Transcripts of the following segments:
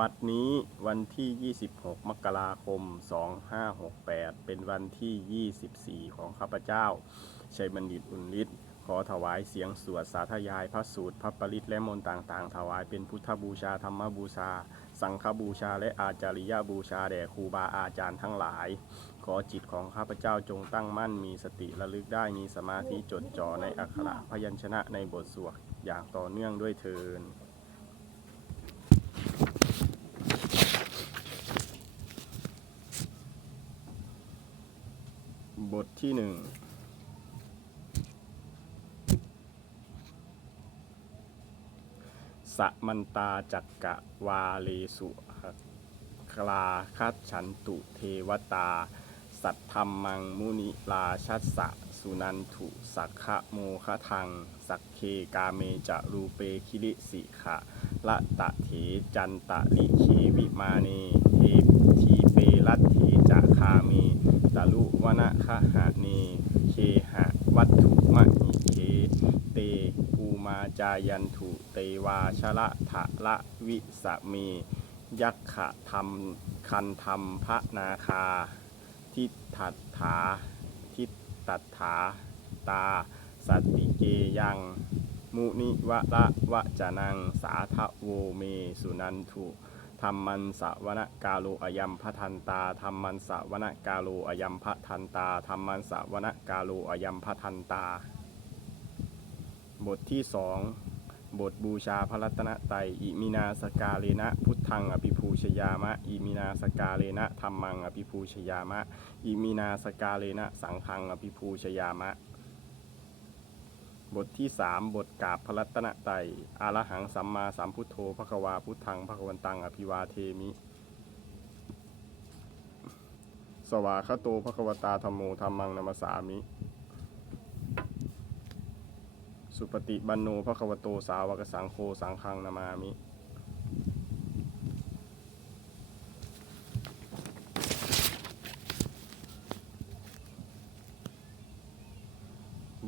บัดนี้วันที่ 26 มกราคม 2568 เป็นวันที่ 24 ของข้าพเจ้า ชัยบัณฑิตอุ่นฤทธิ์ขอถวายเสียงสวดสาธยายพระสูตรพระปริตและมนต์ต่างๆ ถวายเป็นพุทธบูชาธรรมบูชา สังฆบูชาและอาจาริยบูชาแด่ครูบาอาจารย์ทั้งหลาย ขอจิตของข้าพเจ้าจงตั้งมั่นมีสติระลึกได้มีสมาธิจดจ่อในอักขระพยัญชนะในบทสวดอย่างต่อเนื่องด้วยเทิน บทที่หนึ่งสมันตาจักกะวาเลสุคลาคัดฉันตุเทวตา สัทธรรมังมุนิลาชัสสะสุนันถุสักขะโมคะทัง สักเคกาเมจะรูเปคิริสิขะละตะเถจันตะลิเควิมาเนเททีเปรัตเถจะคามตะลุวนะคะ หะเน เคหะวัตถุมะหิเค เตภูมาจายันถุเตวาชละทะละวิสะเม ยักขะธรรมคันธรรมพระนาคา ทิฏฐัตถา ทิฏตัตถา ตา สัตติเกยังมุนิวะละวะจนังสาทะโวเมสุนันทุ ธรรมันสวนะกาโลอยัมพทันตาธรรมันสวนะกาโลอยัมพทันตาธรรมันสวนะกาโลอยัมพทันตา บทที่สองบทบูชาพระรัตนตรัยอิมินาสกาเลนะ พุทธังอภิภูชยามะ อิมินาสกาเลนะธรรมังอภิภูชยามะ อิมินาสกาเลนะสังฆังอภิภูชยามะ บทที่สามบทกาบพรัตนตรัยอารหังสัมมาสัมพุทโธพระควาพุทธังพระควันตังอภิวาเทมิ สวาคโตพระควตาธรรมโมธรรมังนามสสามิ สุปฏิบันโนพระควโตสาวกสังโฆสังฆังนามามิ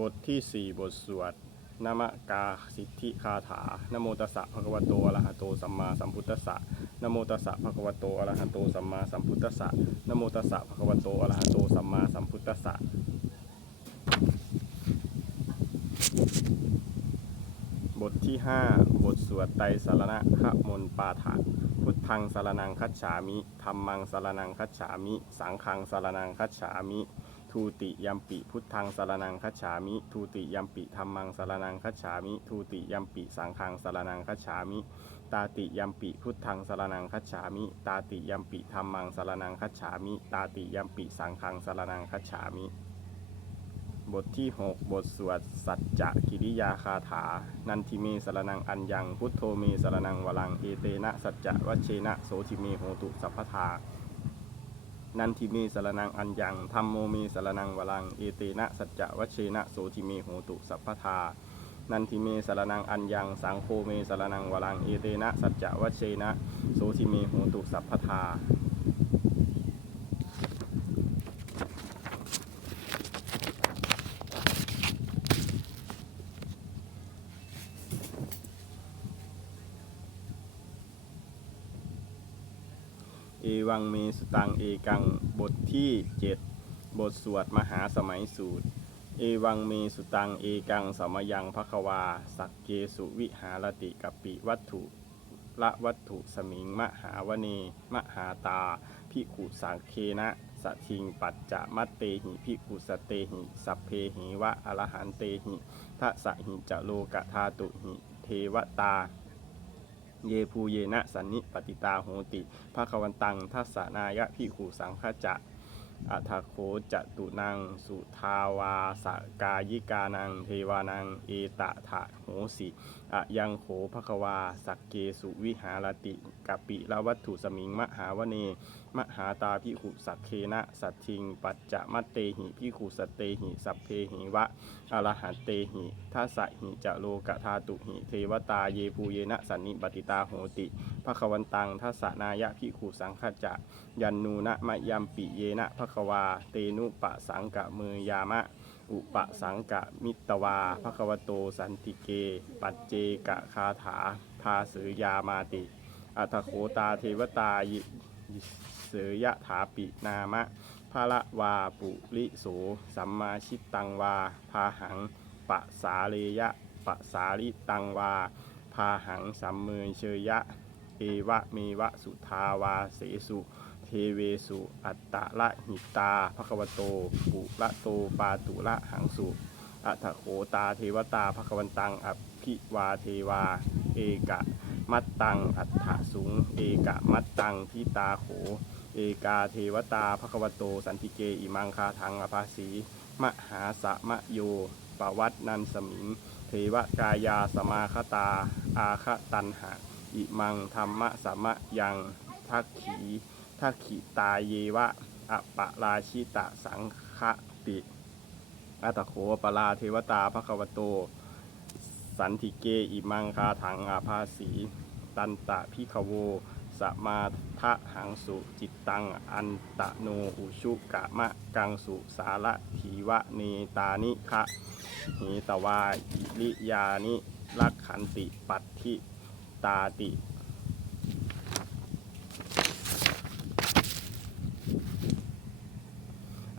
บทที่ 4 บทสวดนามกาสิทธิคาถานโมตัสสะภะคะวะโตอะระหะโตสัมมาสัมพุทธัสสะนโมตัสสะภะคะวะโตอะระหะโตสัมมาสัมพุทธัสสะนโมตัสสะภะคะวะโตอะระหะโตสัมมาสัมพุทธัสสะบทที่ 5 บทสวดไตรสรณะขมนปาฐะพุทธังสารนังคัจฉามิธรรมังสารนังคัจฉามิ สังฆังสารนังคัจฉามิ ทูติยัมปิพุทธังสารนังคัจฉามิ ทูติยัมปิธรรมังสารนังคัจฉามิ ทูติยัมปิสังฆังสารนังคัจฉามิ ตาติยัมปิพุทธังสารนังคัจฉามิ ตาติยัมปิธรรมังสารนังคัจฉามิ ตาติยัมปิสังฆังสารนังคัจฉามิ บทที่ 6 บทสวดสัจจะกิริยาคาถา นันทิเมสารนังอัญญัง พุทโธเมสารนังวลัง เอเตนะสัจจะวัชเชนะโสทิเมโหตุสัพพทา นันทิเมสรนังอัญญังธรรมโมเมสรนังวลัง เอเตนะสัจจะวัชเชนะโสทิเมโหตุสัพพทา นันทิเมสรนังอัญญัง สังโฆเมสรนังวลัง เอเตนะสัจจะวัชเชนะโสทิเมโหตุสัพพทา วังเมสุตังเอกัง บทที่ 7 บทสวดมหาสมัยสูตร เอวังเมสุตังเอกังสมยังภควา สักเกสุวิหารติกปิวัตถุละวัตถุสมิงมหาวเนมหาตาพิขุสังเคนะสทิงปัจจะมัตเตหิพิขุสเตหิ สัพเพหิวะอรหันเตหิทะสหิจะโลกะธาตุหิ เทวตา เยภูเยนะสันนิปติตาโหติภาควันตังทัสสนายะพิขูสังฆจะอัทโคจตุนัง สุทาวาสกายิกานัง เทวานัง เอตะถะโหสิ อะยังโขภควา สักเกสุวิหารติกัปปิละวัตถุสมิง มหาวเน มหาตาพิขุสักเคนะ สัตทิง ปัจจะมัตเตหิพิขุสเตหิ สัพเพหิวะอรหันเตหิทัสหิจะโลกธาตุหิ เทวตาเยภูเยนะสันนิปติตาโหติภควันตังทัสนายะพิขุสังฆจะยันนูนะมะยัมปิเยนะภควา เตนุปะสังกะมือยามะ อุปสังกะมิตวาภควโตสันติเก ปัจเจกะคาถาพาสือยามาติ อัตโขตาเทวตายิเสยยะถาปินามะภาละวาปุริโสสัมมาชิตตังวา พาหังปะสาเลยะปะสาลิตังวา พาหังสัมเมยเชยยะเอวะเมวะสุทาวาเสสุ เทเวสุอัตตะละหิตาภควโตปุระโตปาตุละหังสุอัตโขตาเทวตาภควันตังอภิวาเทวา เอกะมัตตังอัฏฐสุง เอกะมัตตังทิตาโข เอกาเทวตาภควโต สันติเกอิมังคาทังอภาสีมหาสะมะโยปวัตนันสมิง เทวกายาสมาคตา อาคตันหะ อิมังธรรมะสมะยังทักขี ทักขิตาเยวะอปะราชิตะสังฆติอัตโขปลาเทวตาภควโต สันติเกอิมังคาถังอาภาสีตันตะพิขโวสมาทะหังสุจิตตัง อันตะโนอุชุกะมะกังสุสาระทีวะเนตานิคะหิตวาอิริยานิลักขันติปัตถิตาติ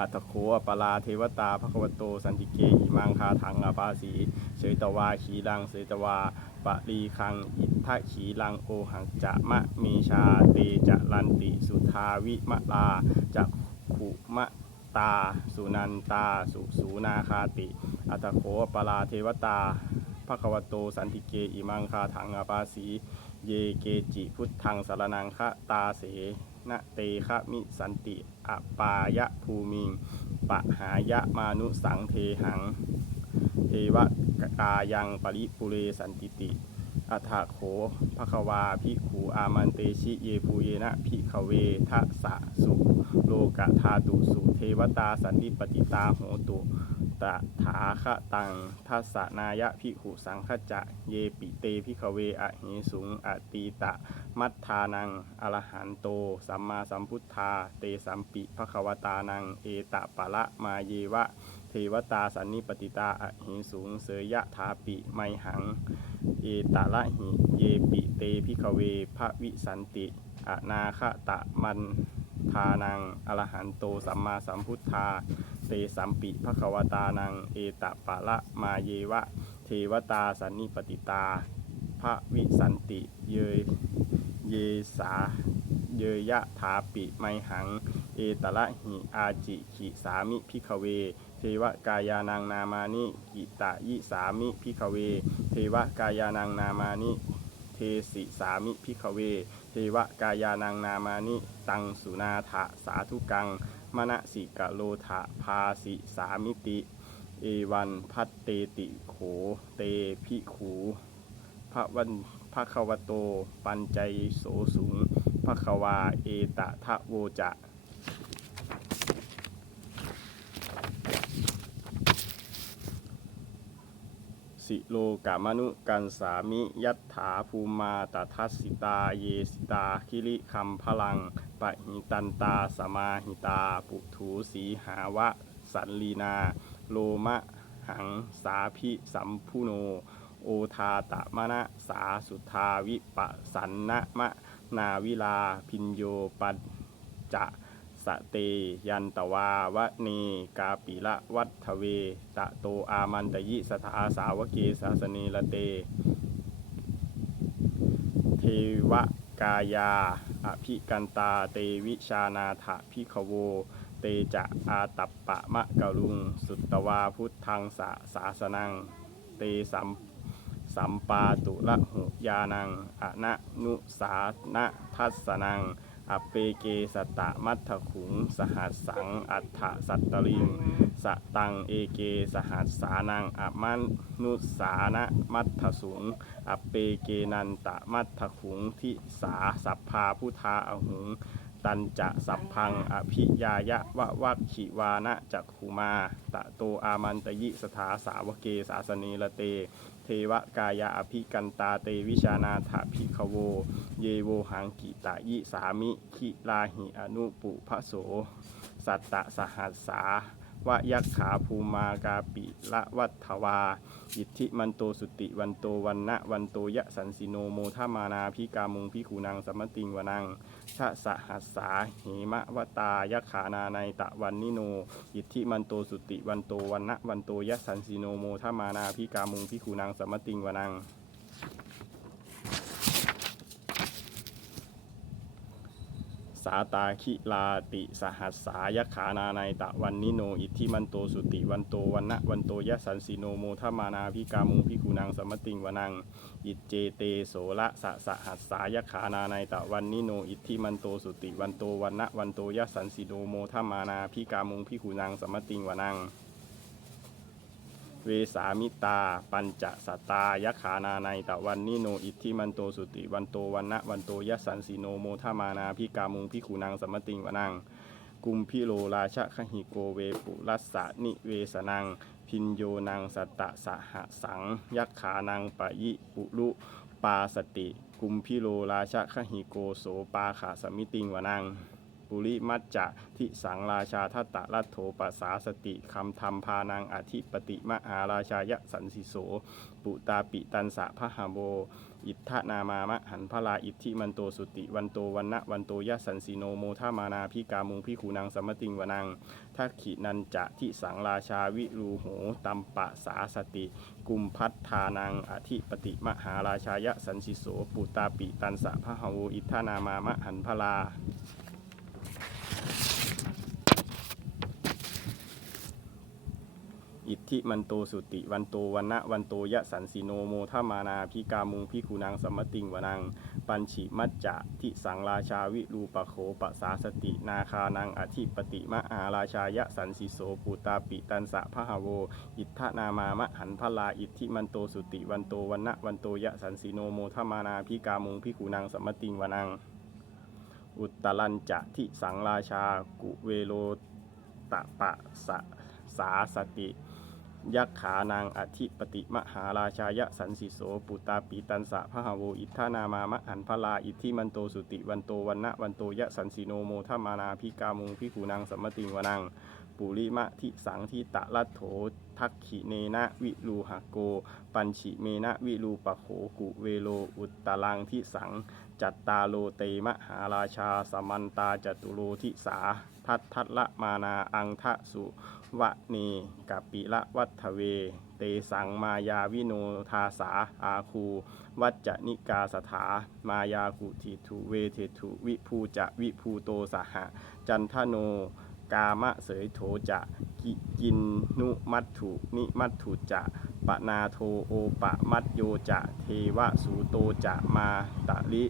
อัตโขอปลาเทวตาภควโต สันติเกหิมังคาถังอาปาสีเสยตวาขีลังเสยตวาปะรีคังอิทธะขีลังโอหังจะมะเมชาเตจะลันติสุทาวิมะลาจะขุมะตา สุนันตา สุสูนาคาติ อัตโขปลาเทวตาภควโต สันติเกอิมังคาถังอาปาสี เยเกจิพุทธังสารนังคะตาเส นะเตคะมิสันติอปายะภูมิงปะหายะมานุสังเทหัง เทวกายังปริปุเรสันติติอัฏฐโขภควาพิขูอามันเตชิเยภูเยนะพิขเวทะสะสุ โลกะธาตุสุ เทวตาสันติปติตาโหตุ ตถาคะตังทัสสนายะพิขุสังคจะ เยปิเตพิขเวอะหิสุงอตีตะ มัทธานังอรหันโต สัมมาสัมพุทธา เตสัมปิภควตานัง เอตะปะละมาเยวะ เทวตาสันนิปติตาอหิสูงเสยยะถาปิไมหัง เอตะละหิเยปิเตพิขเวภวิสันติอนาคตะมันทานังอรหันโตสัมมาสัมพุทธา เตสัมปิภควตานังเอตปะละมาเยวะ เทวตาสันนิปติตาภวิสันติเยยเยสาเยยะถาปิไมหัง เอตละหิอาจิขิสามิพิขเว เทวกายานังนามานิกิตะยิสามิพิขเว เทวกายานังนามานิเทสิสามิพิขเว เทวกายานังนามานิตังสุนาถะสาธุกัง มณสิกะโลทะพาสิสามิติ เอวันพัตเตติโขเตพิขูพระวันพระควโต ปัญใจโสสุงพระควาเอตะทะโวจะสิโลกามนุกันสามิ ยัตถาภูมาตทัสสิตา เยสิตา คิริคัมพลัง ปะหิตันตาสมาหิตา ปุถูสีหาวะ สันลีนา โลมะ หัง สาพิสัมพุโน โอทาตะมะนะสาสุทาวิปะสันนะมะ นาวิลา พินโยปัจจะสะเตยันตวาวะเนกาปิละวัฏเว ตะโตอามันตยิสถาสาวเกสาสเนละเต เทว กายาอภิกันตาเตวิชานาถพิขโว เตจะอาตัปปะมะกะลุง สุตตวาพุทธังสะสาสนัง เตสัมสัมปาตุละหุยานังอนะนุสานะทัสสนัง อเปเกสตะมัทธขุง สหัสสัง อัฏฐสัตตลิง สตังเอเกสหัสสานังอมันนุสานะมัทสุง อเปเกนันตะมัทธขุงทิสาสัพพาพุทธาอหุง ตันจะสัพพังอภิยายะวะวัคขิวานะจักขุมา ตะโตอามันตยิสถาสาวเกสาสนีละเต วกายาอภิกันตาเตวิชานาถาภิกขโว เยโวหังกิตะยิสามิขิลาหิอนุปุพะโส สัตตะสหัสสาวะยักขาภูมากาปิละวัฏวา อิทธิมันโตสุติวันโตวันนะวันโตยะสันสิโนโมทามานาพิกามุงพิขูนังสัมมติงวนัง ชะสหัสสาหิมะวตายะขานาในตะวันนิโน อิทธิมันโตสุติวันโตวันนะวันโตยะสันสิโนโมทามานาพิกามุงพิขูนางสัมมติงวนัง สาตาคิลาติสหัสสายขานาในตะวันนิโน อิทธิมันโตสุติวันโตวันนะวันโตยะสันสิโนโมทมานาพิกามุงพิกุนังสมติงวนัง อิจเจเตโสละสะสหัสสายขานาในตะวันนิโน อิทธิมันโตสุติวันโตวันนะวันโตยะสันสิโนโมทมานาพิกามุงพิกุนังสมมติงวนัง เวสามิตา ปัญจสตตายขานาในตะวันนิโนอิทธิมันโตสุติวันโตวันนะวันโตยะสันสิโนโมทามานาพิกามุงพิขุนังสมติงวนัง กุมพิโลราชคหิโกเวปุรัสสะนิเวสนัง พินโยนังสตตะสหสังยักขานังปะยิปุรุปาสติ กุมพิโลราชคหิโกโสปาขาสมิติงวนัง ปุริมัจจะทิสังราชาทัตตะรัตโถปัสสาสติคำธรรมพานังอธิปติมหาราชายะสันสิโส ปุตาปิตันสะพะหโบ อิทธนามามะหันพลาอิทธิมันโตสุติวันโตวันนะวันโตยะสันสิโนโมทามานาพิกามุงพิขูนังสมติงวนังทักขินันจะทิสังราชาวิรูโหตัมปะสาสติ กุมพัฒทานังอธิปติมหาราชายะสันสิโส ปุตาปิตันสะพะหโวอิทธนามามะหันพลา อิทธิมันโตสุติวันโตวันนะวันโตยะสันสิโนโมทามานาพิกามุงพิคูนังสมติงวนัง ปัญชิมัจจะทิสังราชาวิรูปโขปสาสตินาคานังอธิปติมหาราชายะสันสิโสปูตาปิตันสะพะหาโว อิทธนามามะหันพลาอิทธิมันโตสุติวันโตวันนะวันโตยะสันสิโนโมทามานาพิกามุงพิคูนังสมติงวนัง อุตตลันจะทิสังราชากุเวโลตะปะสะสาสติ ยักขานางอธิปติมหาราชายะสันสิโสปุตตาปีตันสะพะหโวอิทธานามามะหันพลาอิทธิมันโตสุติวันโตวันนะวันโตยะสันสิโนโมทามานาพิกามุงพิขูนางสัมมติงวนังปุริมะทิสังทิตะลัตโถทักขิเนนะวิรูหะโก ปัญชิเมนะวิรูปโขกุเวโลอุตตลังทิสัง จัตตาโลเตมหาราชาสมันตาจตุโลทิสา ทัตทัตละมานาอังทะสุ วะเนกัปปิละวัฏเว เตสังมายาวิโนทาสาอาคู วัจจนิกาสถามายากุทิทุเวเททุวิภูจะวิภูโตสหะ จันทโนกามะเสยโถจะกิกินนุมัตถุนิมัตถุจะปะนาโทโอปะมัตโยจะเทวสูโตจะมาตะลิ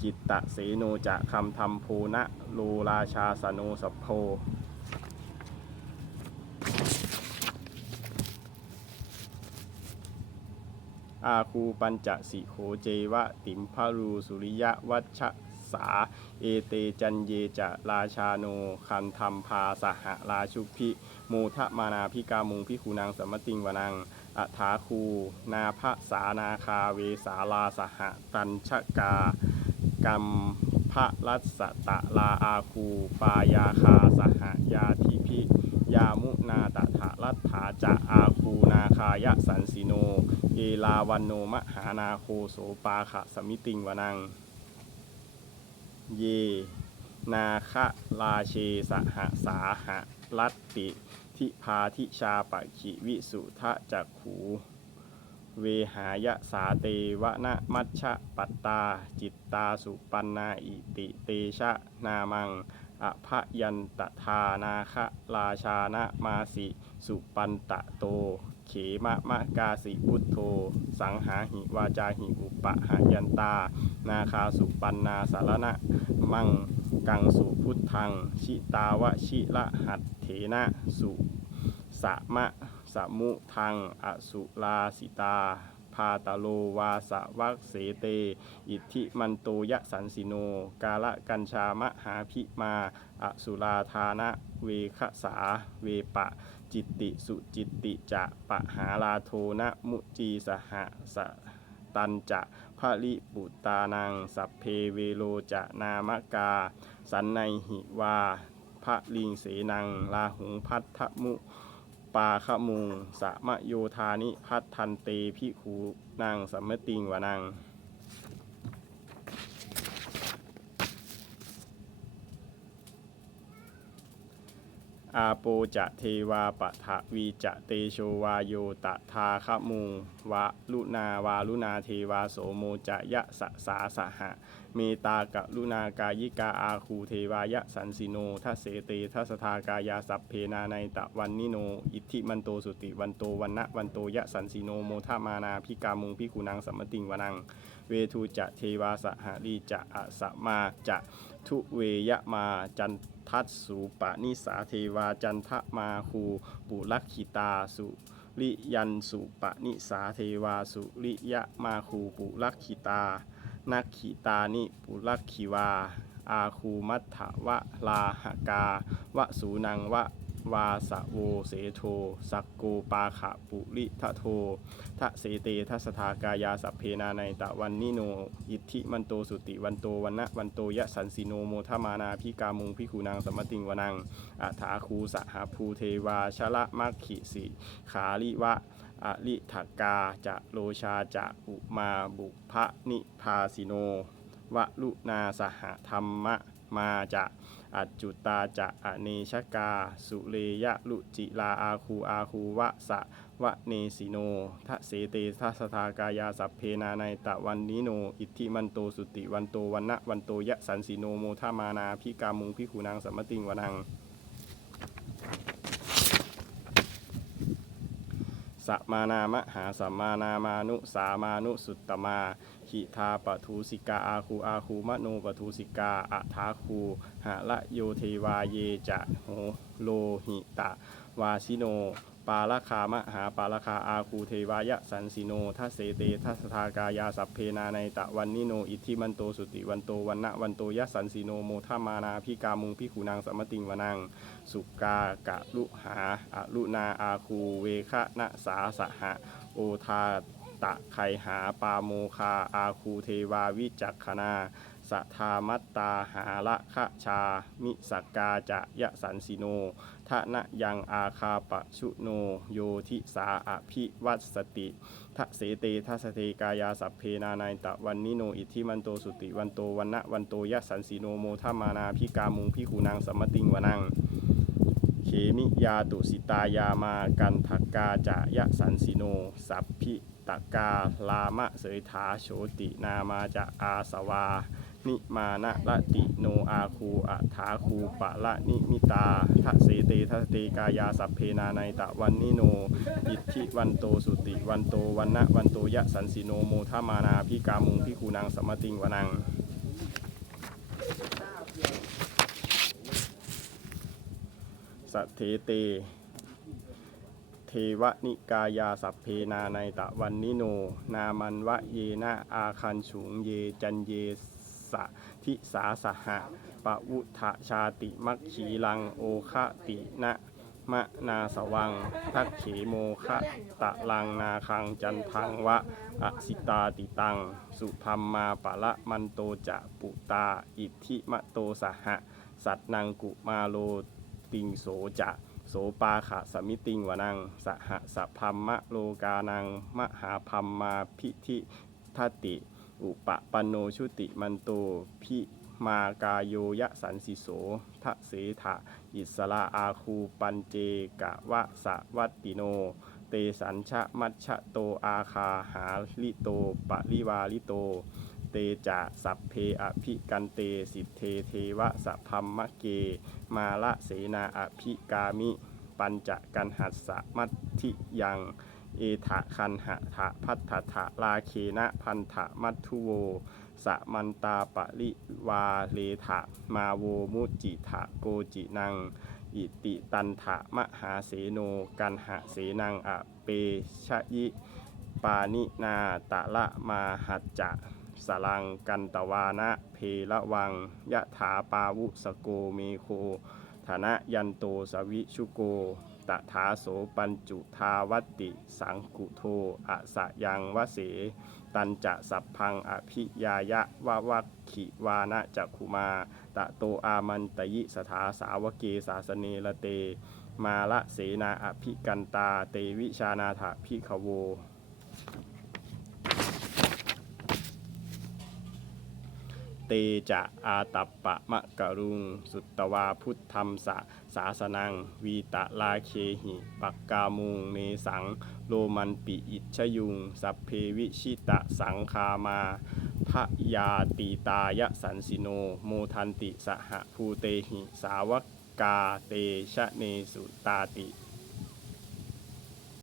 จิตตะเสโนจะคำธรรมโพนะโลราชาสโนสโพ อาคูปัญจสิโขเจวะติมพารูสุริยะวัชสา เอเตจันเยจะราชาโน คันธรรมพาสหราชุพิโมทมานาพิกามุงพิคูนางสมติงวนังอัฐาคู นาภสานาคาเวสาลาสหตัญชกา กัมพระรัสตะลาอาคู ปายาคาสหยาทิพิ ยามุนาตถารัตถาจะอาคูนาคายะสันสิโน เอลาวันโนมหานาโคโสปาขะสมิติงวนัง เย นาคะราเชสหสาหะรัตติ ทิพาทิชาปะขิวิสุทะจักขูเวหายะสาเตวะนะมัชชะปัตตา จิตตาสุปันนาอิติเตชะนามัง อภยันตทานาคะราชานะมาสิ สุปันตะโต เขมะมะกาสิพุทโธ สังหาหิวาจาหิอุปะหายันตา นาคาสุปันนาสารณะ มังกังสุพุทธัง ชิตาวะชิละหัตเถนะสุสะมะสมุทังอสุลาสิตา พาตาโลวาสวักเสเต อิทธิมันโตยะสันสิโน กาละกัญชามหาพิมา อสุราธานะเวคสาเวปะ จิตติสุจิตติจะปะหาลาโทนะมุจีสหสตันจะพะลิปุตตานัง สัพเพเวโลจะนามกา สันในหิวาพพระลิงเสนังลาหุงพัทธมุ ปาขมุงสะมะโยธานิพัทธันเตพิคูนางสัมมติงวนัง อาโปจะเทวาปะทะวีจะเตโชวาโยตะทาคมุงวะลุนาวาลุนาเทวาโสโมจะยะสะสาสหะ เมตากะลุนากายิกาอาคูเทวายะสันสิโนทัเสเตทัสทากายาสัพเพนาในตะวันนิโน อิทธิมันโตสุติวันโตวันนะวันโตยะสันสิโนโมทามานาพิกามุงพิกุนางสัมมติงวนัง เวทูจะเทวาสหรีจะอะสะมาจะ ทุเวยะมาจันทัสสูปะนิสาเทวาจันทะมาคูปุลักขิตาสุริยันสุปะนิสาเทวาสุริยะมาคูปุลักขิตานักขิตานิปุลักขิวา อาคูมัตถวะลาหกาวะสูนังวะวาสะโวเสโท สักโกปาขะปุริทะโททะเสเตทัสทากายาสัพเพนาในตะวันนิโน อิทธิมันโตสุติวันโตวันนะวันโตยะสันสิโนโมทมานาพิกามุงพิคูนางสมมติงวนังอัฐาคูสหภูเทวาชละมัคคิสิขาลิวะอลิถกาจะโลชาจะอุมาบุพะนิพาสิโน วะลุนาสหธรรมะมาจะอัจจุตาจะอเนชกา สุเลยะลุจิลาอาคูอาคูวะสะวะเนสิโนทะเสเตทัสทากายาสัพเพนาในตะวันนิโน อิทธิมันโตสุติวันโตวันนะวันโตยะสันสิโนโมทามานาพิกามุงพิขูนางสัมมติงวนัง สัมมานามหาสัมมานามานุสามานุสุตตมาหิทาปทูสิกาอาคูอาคูมโนปทูสิกาอัทาคูหะละโยเทวาเยจะโหโลหิตะ วาสิโน ปาลคามหาปาลคาอาคูเทวายะสันสิโนทัสเสเตทัสทากายาสัพเพนาในตะวันนิโนอิทธิมันโตสุติวันโตวันนะวันโตยะสันสิโนโมทามานาพิกามุงพิขูนางสมติงวนังสุกากะลุหาอะลุนาอาคูเวคะนะสาสหะโอทาตะไคหาปาโมคาอาคูเทวาวิจักขณา สัทธามัตตาหาละคะชา มิสักกาจะยะสันสิโนทะนะยังอาคาปะชุโนโยทิสาอภิวัตสติทะเสเตทัสเทกายาสัพเพนานัยตะวันนิโนอิทธิมันโตสุติวันโตวันนะวันโตยะสันสิโนโมทามานาพิกามุงพิคูนางสมมติงวนังเขมิยาตุสิตายามากันทักกาจะยะสันสิโน สัพพิตกาลามะเสยถาโชตินามาจะอาสวา นิมานะละติโนอาคูอัฐาคูปะละนิมิตาทะเสเตทัสเตกายาสัพเพนาในตะวันนิโนอิทธิวันโตสุติวันโตวันนะวันโตยะสันสิโนโมทามานาพิกามุงพิคูนางสมมติงวนังสัทเทเต เทวนิกายาสัพเพนาในตะวันนิโน นามันวะเยนะอาคันฉุงเยจันเยสะทิสาสหะปะวุทะชาติมัคขีลังโอคะตินะมะนาสวังทักเขโมคะตะลังนาคังจันทังวะอสิตาติตัง สุพัมมาปะละมันโตจะปุตา อิทธิมะโตสหะ สัตนังกุมาโลติงโสจะโสปาขะสมิติงวนังสหสะพัมมะโลกานังมหาพัมมาพิธิทติ อุปปันโนชุติมันโตพิมากายโยยะสันสิโสทะเสถะอิสระอาคูปันเจกะวะสะวัตติโน เตสัญชะมัชชะโตอาคาหาลิโตปะริวาลิโต เตจะสัพเพอภิกันเตสิทเทเทวะสะพัมมะเก มาละเสนาอภิกามิ ปัญจกันหัสสะมัติยัง เอถะคันหะถะพัทธะลาเคนะพันธะมัททุโวสมันตาปริวาเลถะมาโวมุจิถะโกจินัง อิติตันถะมหาเสโนกันหะเสนังอเปชะยิปานินาตะละมาหัจจะสลังกันตวานะเพละวังยะถาปาวุสโกเมโคธนะยันโตสวิชุโก ตถาโสปัญจุทาวัติสังกุโทอะสะยังวเส ตันจะสัพพังอภิยายะวะวัคขิวานะจักขุมา ตะโตอามันตยิสถาสาวเกสาสเนละเต มาละเสนาอภิกันตาเตวิชานาถาพิขโว เตจะอาตัปปะมะกะรุง สุตตวาพุทธธรรมสะสาสนัง วีตะลาเคหิปักกามุงเนสัง โลมันปิอิชยุง สัพเพวิชิตะสังคามาพะยาตีตายะสันสิโน โมทันติสหภูเตหิ สาวกกาเตชะเนสุตาติ